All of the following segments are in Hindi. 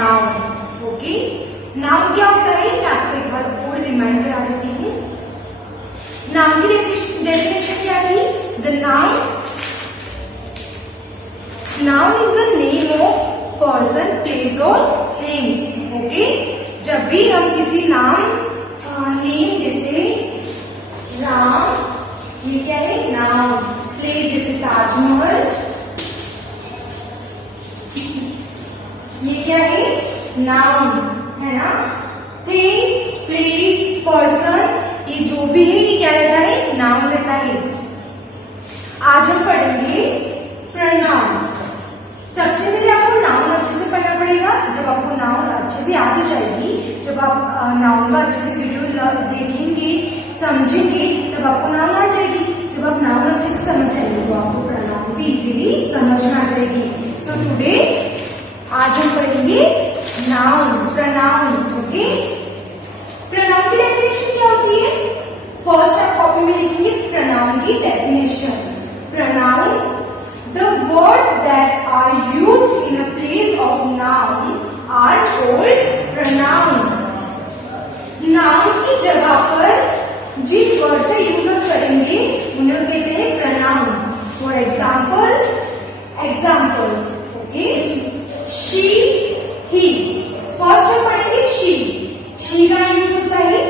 नाउन। ओके, नाउन क्या होता है मैं आपको एक बार और रिमाइंड करा देती हूँ। नाउन की डेफिनेशन क्या थी? The noun is the name of person, place और थिंग्स। ओके, जब भी हम किसी नेम जैसे राम, ये क्या है नाउन, प्लेस जैसे ताजमहल, ये क्या है नाउन, है ना। थिंग, प्लेस, पर्सन, ये जो भी है ये क्या रहता है नाउन रहता है। आज हम पढ़ेंगे प्रोनाउन। सबसे पहले आपको नाउन अच्छे से पढ़ना पड़ेगा। जब आपको नाउन अच्छे से याद हो जाएगी, जब आप नाउन का अच्छे से वीडियो देखेंगे, समझेंगे, तब आपको नाउन आ जाएगी। जब आप नाउन अच्छे से समझ जाएंगे तो आपको प्रोनाउन भी इजीली समझ में आ जाएगी। सो टुडे आज हम पढ़ेंगे नाउन, प्रोनाउन। ओके, प्रोनाउन की डेफिनेशन क्या होती है? फर्स्ट आप कॉपी में लिखेंगे प्रोनाउन की definition. Pronoun, the words that are used in a place of noun are called pronoun. Noun की जगह पर जिन वर्ड का यूज हम करेंगे उन्हें कहते हैं pronoun. For examples, okay? She, he. First हम पढ़ेंगे she का यूज होता है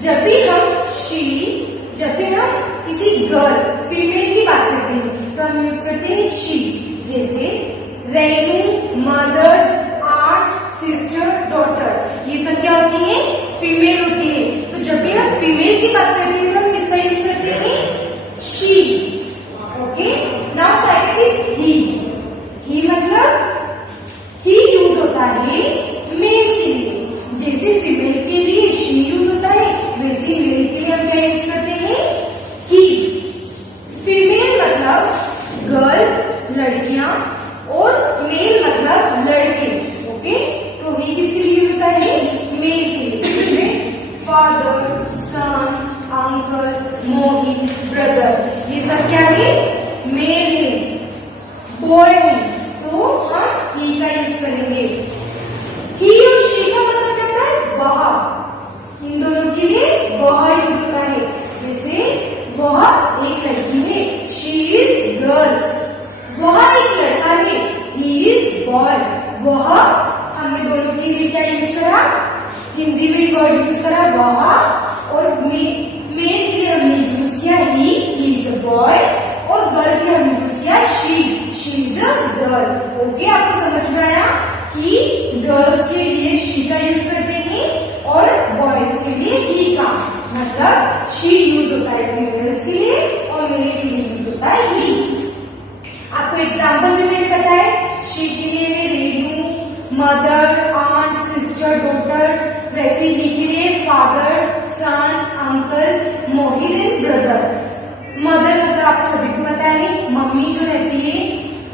जब भी हम किसी गर्ल, फीमेल की बात करते हैं तो हम यूज करते हैं she। जैसे Renu, mother, aunt, sister, daughter, ये सब क्या होती है फीमेल होती है। तो जब भी हम फीमेल की बात करते हैं तो हम किसका यूज करते हैं she। Okay, now second is he मतलब ही यूज होता है मेल के लिए। जैसे फीमेल के लिए she यूज होता है, वैसे मेल के लिए हम क्या यूज करते हैं ही। फीमेल मतलब गर्ल, लड़कियां, और मेल मतलब लड़के। ओके, तो ही किसके लिए होता है मेल के लिए। जैसे फादर, सन, अंकल, मोहित, ब्रदर, ये सब क्या है मेल है। बॉय है तो हम ही का यूज करेंगे। ही और शी का मतलब क्या होता है वह, इन दोनों के लिए वह यूज होता है। जैसे वह एक लड़की है, शी इज गर्ल, वह एक लड़का है, ही इज बॉय। वह, हमने दोनों के लिए क्या यूज करा, हिंदी में वर्ड यूज करा वह, और मेल के लिए हमने यूज किया ही इज अ बॉय, और गर्ल के लिए हमने यूज किया she is a girl. Okay, आपको समझ में आया कि गर्ल्स के लिए शी का यूज करते हैं और बॉयज के लिए ही का, मतलब शी यूज होता है फीमेल्स के लिए और मेल के लिए यूज होता है ही। आपको एग्जाम्पल में मैंने बताया, शी के लिए Renu, mother, aunt, sister, daughter, वैसे ही के लिए father, son, uncle, Mohit and brother. Mother मतलब आपको सभी को पता है, मम्मी जो रहती है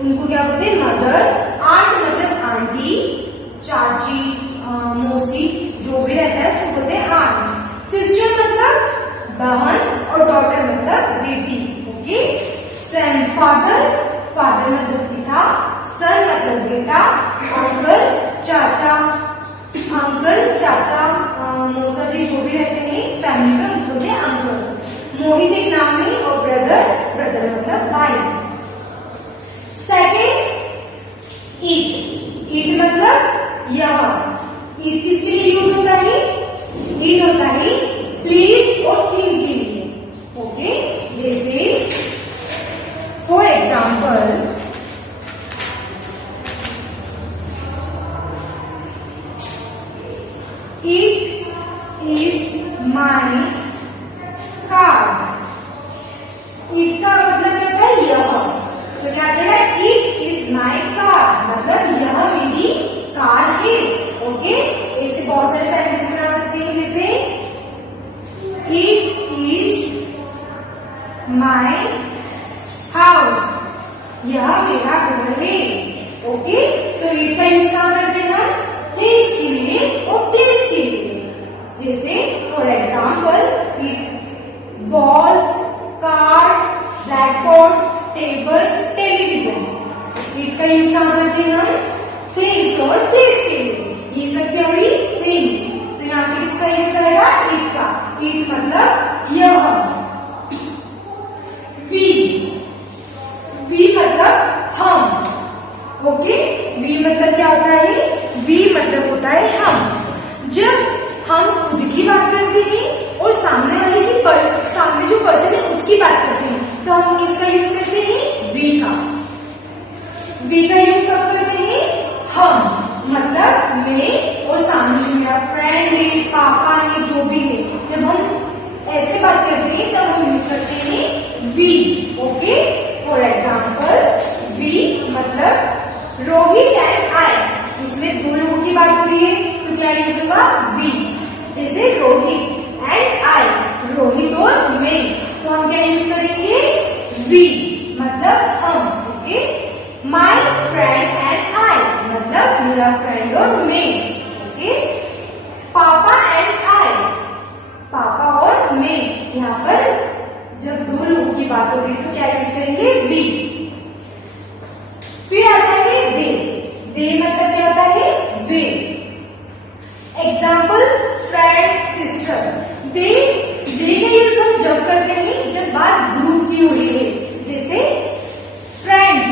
उनको क्या बोलते हैं मदर। आंट मतलब आंटी, चाची, मौसी, जो भी रहता है उसको बोलते हैं आंट। सिस्टर मतलब बहन, और डॉटर मतलब बेटी। ओके, फादर मतलब पिता, सन मतलब बेटा, अंकल चाचा, मौसा जी जो भी रहते हैं फैमिली में उनको बोलते हैं अंकल। मोहित एक नाम है, और ब्रदर मतलब भाई। सेकेंड, ईट मतलब यह। ईट किसके लिए यूज होता है? ईट होता है प्लेस और थिंग के लिए। ओके, जैसे for example, it is my car. It का मतलब क्या होता है यह, तो क्या जाएगा इट इज माई कार, मतलब यह मेरी कार है। ओके, ऐसे बहुत सारे सेंटेंस बना सकते हैं। जैसे इट इज माई हाउस, यह मेरा घर है। ओके, तो इट का यूज कहाँ करते हैं हम? थिंग्स के लिए और प्लेस के लिए। जैसे for example, ball, car, blackboard, table, television. It का यूज कहाँ करते हैं हम? थिंग्स और प्लेस के लिए। संख्या हुई थिंग्स, तो यहाँ पे किसका यूज आएगा? इट का। इट मतलब यह। वी मतलब हम। ओके, वी मतलब क्या होता है? वी मतलब होता है हम। जब हम खुद की बात करते हैं और सामने वाले की सामने जो पर्सन है उसकी बात करते हैं, तो हम किसका यूज करते हैं? वी का। वी का यूज कब करते हैं? हम मतलब मैं और सामने जो मेरा फ्रेंड है, पापा है, जो भी है, जब हम ऐसे बात करते हैं तब हम यूज करते हैं we. Okay, for example we मतलब रोहित एंड आई, इसमें दो लोगों की बात हो रही है तो क्या यूज होगा? वी। जैसे रोहित एंड आई, रोहित और मैं, तो हम क्या यूज करेंगे? वी मतलब हम। Okay, my friend and I मतलब मेरा फ्रेंड और मैं। ओके, पापा एंड आई, पापा और मैं, यहाँ पर जब दो लोगों की बात हो रही है तो क्या यूज करेंगे? वी। फिर आता है दे। दे मतलब क्या होता है? वे। Example friend sister. दे का यूज हम जब करते हैं जब बात ग्रुप की हो रही है, जैसे फ्रेंड्स,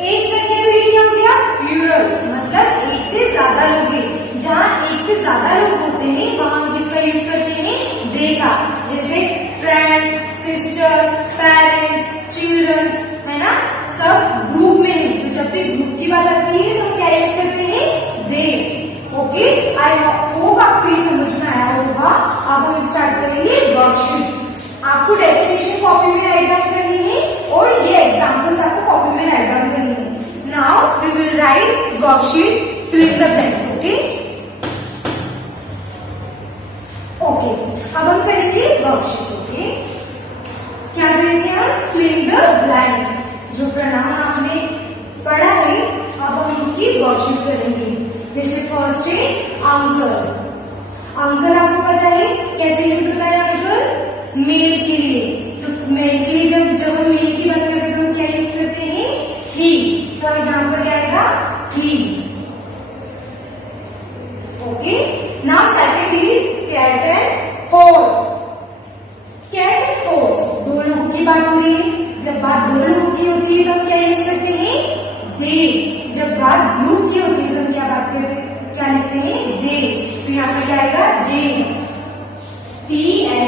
एक संख्या में क्या हो गया? प्लूरल मतलब एक से ज्यादा लोग हैं। जहां एक से ज्यादा लोग होते हैं वहां हम किसका यूज करते हैं? दे का। जैसे फ्रेंड्स, सिस्टर, पेरेंट्स, चिल्ड्रंस, है ना, सब ग्रुप में है, तो जब भी ग्रुप की बात आती है तो क्या यूज करते हैं? दे। ओके, आई होप आपको ये समझ में आया होगा। अब हम स्टार्ट करेंगे वर्कशीट। आपको डेफिनेशन कॉपी में राइट डाउन करनी है और ये एग्जांपल्स आपको कॉपी में राइट डाउन करनी है। Now we will write worksheet, fill in the blanks. Okay, अब हम करेंगे वर्कशीट। ओके, क्या करेंगे हम? Fill in the blanks. जो प्रणाम आपने पढ़ा है अब हम उसकी वर्कशीट करेंगे। जैसे फर्स्ट है अंकल। अंकल आपको पता है कैसे यूज होता है अंकल? मेल के लिए। तो मेल के लिए जब हम मेल की बात करते हैं तो हम क्या यूज करते हैं? ही। तो यहाँ पर क्या आएगा? He. Okay, now second is cat and horse. Cat and horse, दो लोगों की बात हो रही है। जब बात दो लोगों की होती है तो हम क्या यूज करते हैं? दे। जब बात ग्रुप की होती है तो हम क्या बात करते हैं? क्या लिखते हैं? दे। तो यहाँ पर क्या आएगा? They. THEY।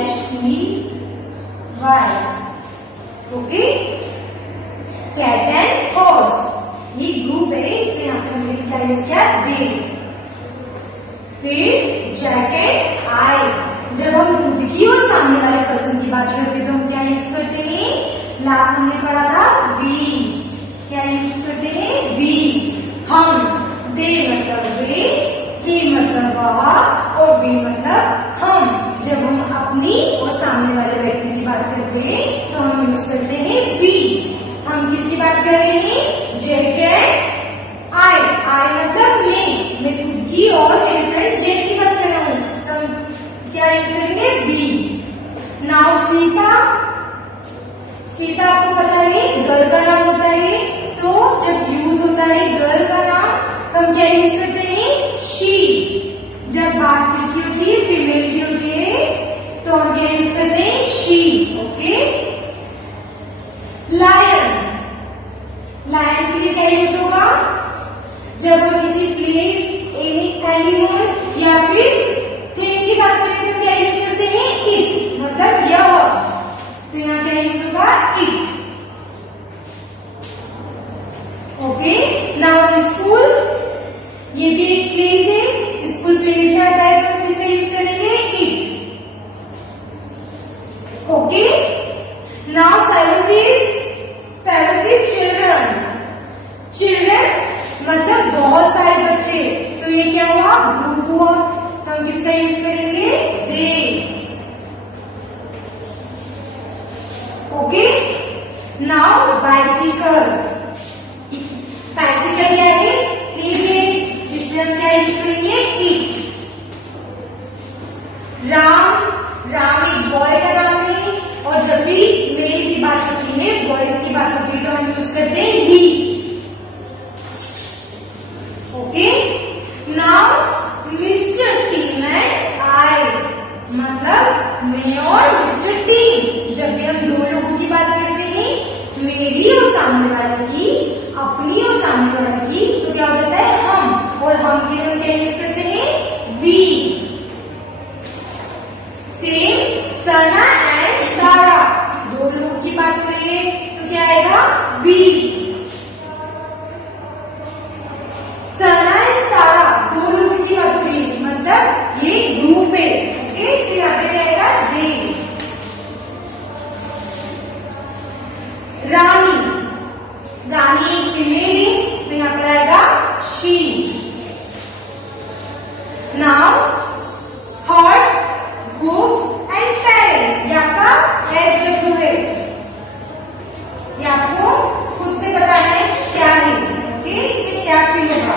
Okay, cat and horse, ये ग्रुप है, इसमें यहाँ पर हमने क्या यूज किया? दे। फिर जैक एंड आई, जब हम खुद की और सामने वाले पर्सन की बात करते हैं तो हम क्या यूज करते हैं? हमने पढ़ा था वी। क्या यूज करते हैं? वी। हम। दे मतलब वे, ही मतलब वह और वी मतलब हम। जब हम अपनी और सामने वाले व्यक्ति की बात करते हैं तो हम यूज करते हैं वी। हम किसकी बात कर रहे हैं? Jack and I. आई मतलब मैं खुद की और मेरे फ्रेंड जैक की बात कर रहा हूँ, तो हम क्या यूज करेंगे? वी। नाउ सीता। सीता आपको पता है गर्ल का नाम होता है, तो जब यूज होता है गर्ल का नाम तो हम क्या यूज करते हैं? शी। जब बात किसकी होती है? फीमेल की होती है, तो हम क्या यूज करते हैं? शी। Okay, lion. लायन के लिए क्या यूज होगा? जब हम किसी प्लेस, एनिमल या फिर थिंग की बात करें तो क्या यूज करते हैं? इट मतलब यह। तो यहाँ क्या यूज होगा? इट। ओके, नाउ स्कूल, ये भी एक प्लेस है, स्कूल प्लेस में आता है तो हम किसका यूज करेंगे? It. Okay, now seventh is children. Children मतलब बहुत सारे बच्चे, तो ये क्या हुआ? ग्रुप हुआ, तो हम किसका यूज करेंगे? They. Okay, now bicycle. Bicycle क्या है? इसलिए हम क्या यूज करेंगे? रानी एक फीमेल है, तो यहाँ पर आएगा she. Now heart, books and parents, ये आपका एडजेक्टिव है। ये आपको खुद से बताना है क्या है, ओके, इसमें क्या फील होगा।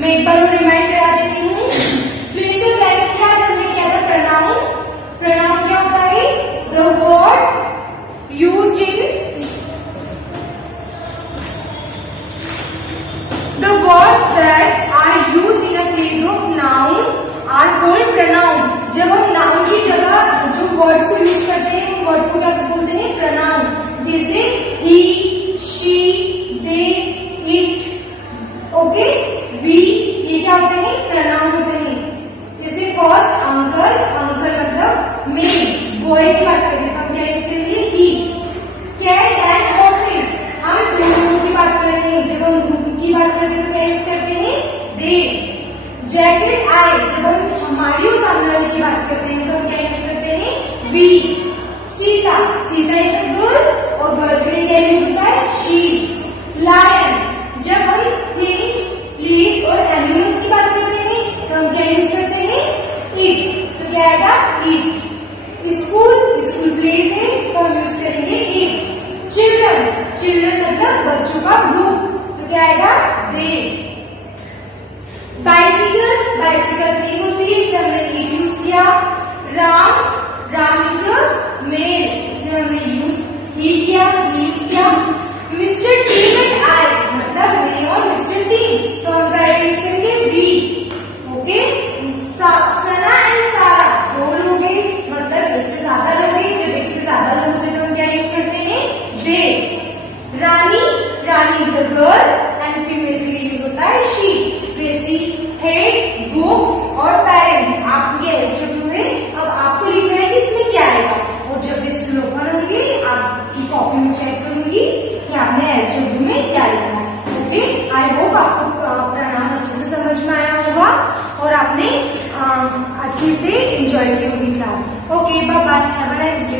मैं एक बार रिमाइंड करा देती हूँ। फिल द ब्लैंक्स क्या हमने किया था, प्रोनाउन। प्रोनाउन क्या होता है, the word used in the words that are used in a place of noun are called pronoun। जब हम नाउन की जगह जो वर्ड्स को यूज करते हैं उन वर्ड को क्या बोलते हैं, pronoun। जैसे he, she, they, it, okay, we, ये क्या होते हैं, pronoun होते हैं। जैसे फर्स्ट अंकल, अंकल मतलब मेल, बॉय की बात करें तो हम क्या यूज करेंगे, he। कैट एंड हॉर्सेस, हम दो लोगों की बात कर रहे हैं, जब हम ग्रुप की बात करते हैं तो क्या यूज करते हैं, दे। जैकेट आई, जब हम हमारी और सामने वाले की बात करते हैं तो हम क्या यूज करते हैं, we. Sita, Sita is a girl और गर्ल के लिए क्या यूज होता है, शी। लायन, जब हम थिंग्स, प्लेस और एनिमल्स की बात करते हैं तो हम क्या यूज करते हैं, इट। तो क्या आएगा, इट। स्कूल, स्कूल प्लेस है तो हम यूज करेंगे इट। चिल्ड्रन, चिल्ड्रन मतलब बच्चों का ग्रुप, तो क्या आएगा, दे। बाइसिकल, बाइसिकल थिंग होती है, इससे हमने इट यूज किया। Ram, Ram is a male, इसलिए हमने यूज ही किया, ही यूज किया। मिस्टर टीम एंड आई, मतलब मैं और मिस्टर टीम, तो हम क्या यूज करेंगे, वी। ओके, सना एंड सारा दो लोग हैं, मतलब एक से ज्यादा लोग हैं, जब एक से ज्यादा लोग होते हैं तो हम क्या यूज करते हैं, they. Rani, Rani is a girl and female के लिए यूज होता है शी। बेसी, हेड, बुक्स और पेरेंट्स, आपको ये एडजेक्टिव है। अब आपको लिखना है कि इसमें क्या आएगा, और जब ये स्कूल ओपन होंगे आपकी कॉपी में चेक करूंगी कि आपने एडजेक्टिव में क्या लिखा है। ओके, आई होप आपको प्रोनाउन अच्छे से समझ में आया होगा और आपने अच्छे से एंजॉय की होगी class. Okay, bye bye, have a nice day.